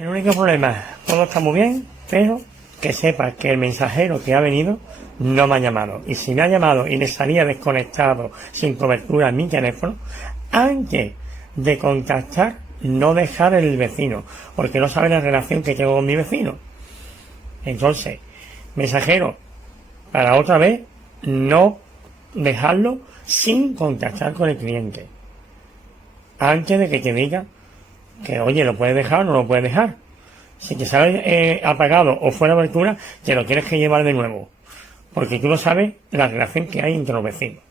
El único problema, todo está muy bien, pero que sepas que el mensajero que ha venido no me ha llamado. Y si me ha llamado y le salía desconectado, sin cobertura en mi teléfono, antes de contactar, no dejar el vecino, porque no sabe la relación que tengo con mi vecino. Entonces, mensajero, para otra vez, no dejarlo sin contactar con el cliente. Antes de que te diga que, oye, lo puedes dejar o no lo puedes dejar. Si te sale apagado o fuera de abertura, te lo tienes que llevar de nuevo. Porque tú no sabes la relación que hay entre los vecinos.